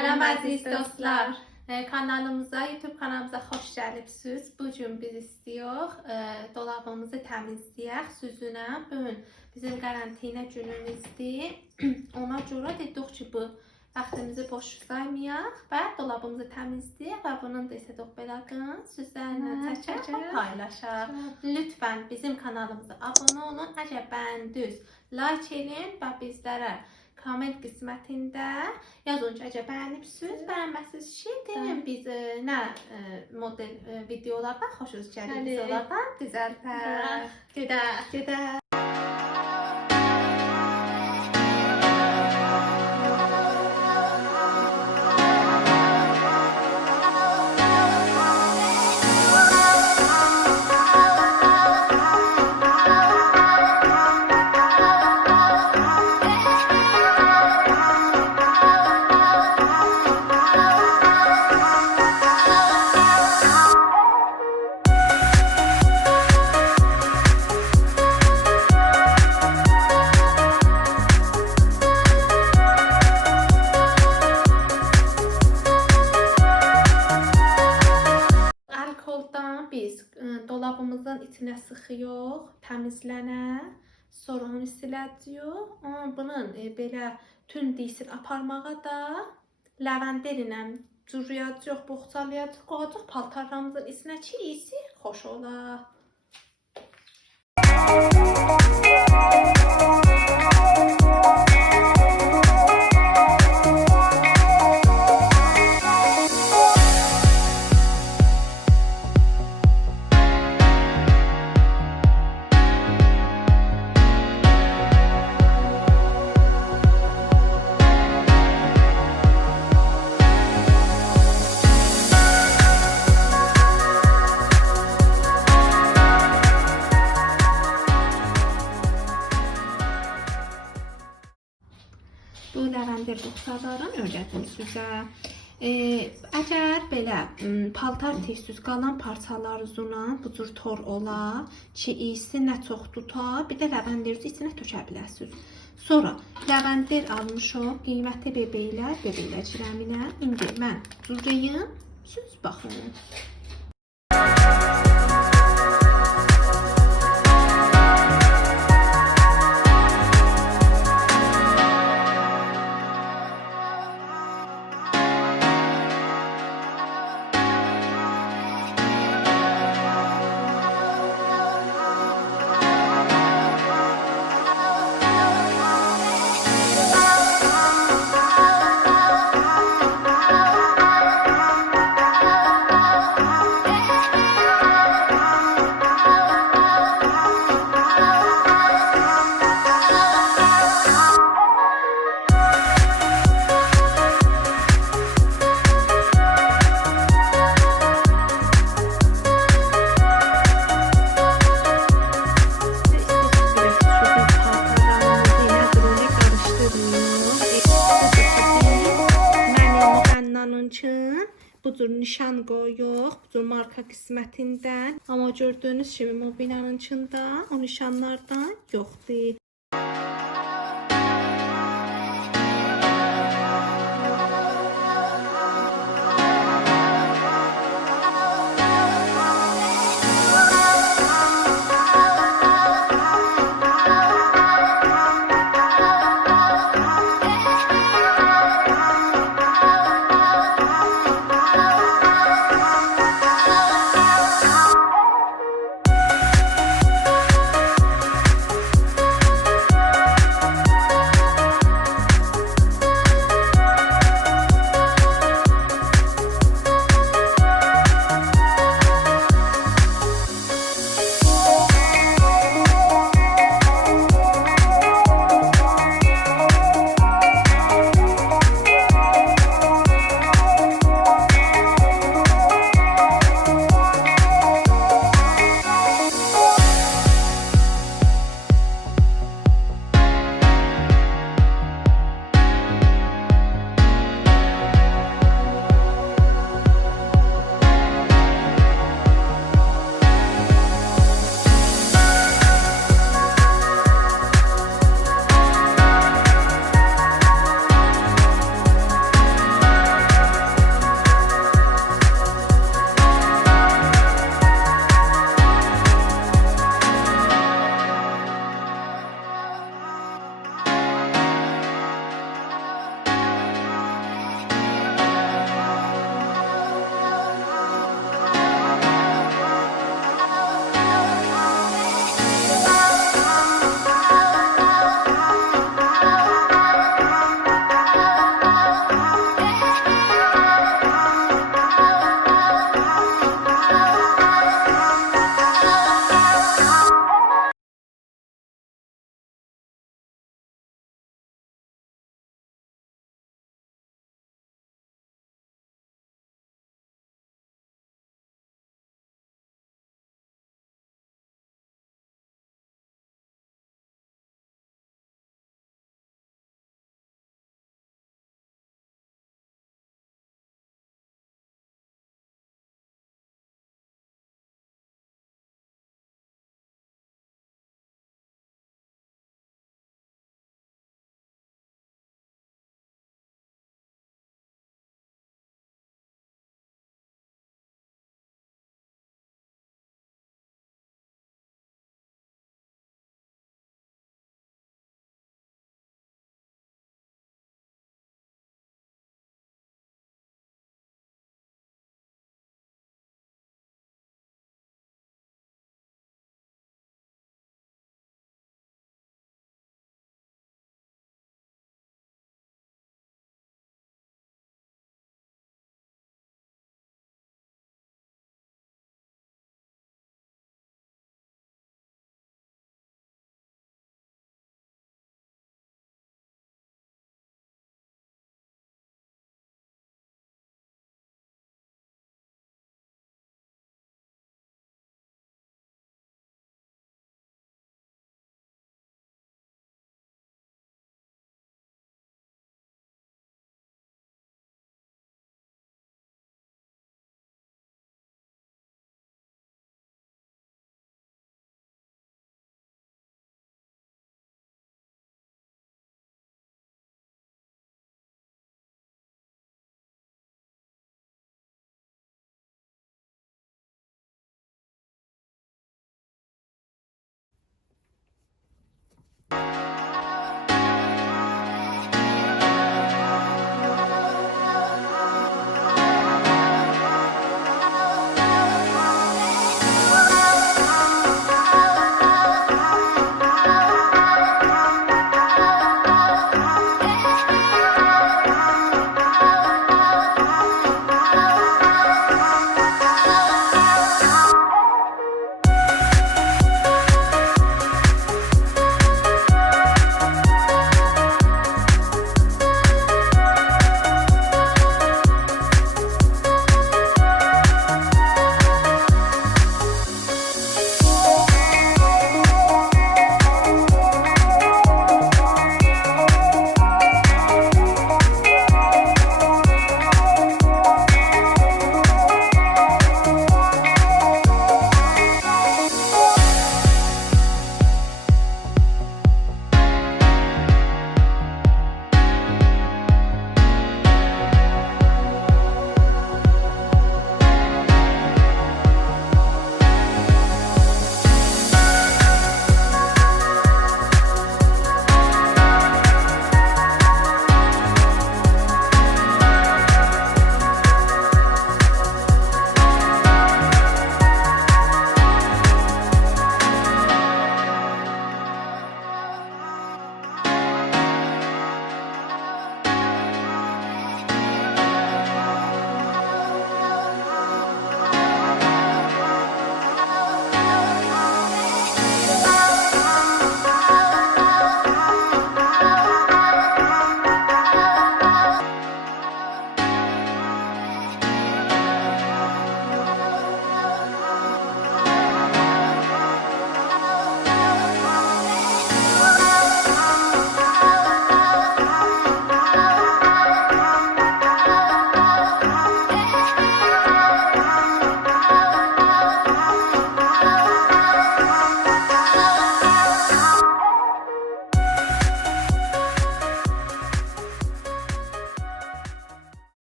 Salam aziz dostlar. Kanalımıza, YouTube kanalımıza xoş gəlibsiniz. Bugün biz istiyoruz dolabımızı təmizləyək süzünə. Bugün bizim karantina günümüzdür. Ona görə dedik ki, bu vaxtımızı boş saymayaq və dolabımızı təmizləyək və bunun da istədik belə süzlərini çəkək, paylaşaq. Lütfən bizim kanalımıza abunə olun. Əgər bəyəndiniz, like edin və bizlərə komment qismətində yazın ki, əgər bəyənibsiniz, bəyənməsiniz ki, deyin biz nə model videolardan xoşunuz gəlir, biz onlardan düzəltək. Gedək. Biz dolabımızın içine sıxıyıq, təmizlənər, sonra onu siləcəyik. Bunun belə tün diysini aparmağa da lavender ilə cürüyəcəyik, boxçalayacaq, qoyacaq paltarlarımızın içine ki, iyisi xoş olar. Bu lavender boxlardan öyrədim sizə. Əgər belə paltar tez-tez qalan parçalarınızla bu cür tor ola, ki, iyisi nə çox tuta, bir də lavenderi içinə tökə bilərsiniz. Sonra lavender almışıq, qiymətli bebeylər cirəminə. İndi mən cürəyim, siz baxın. Bu cür nişan qoyuq, bu cür marka qismətindən. Amma gördüyünüz kimi mobilyanın içində o nişanlardan yoxdur.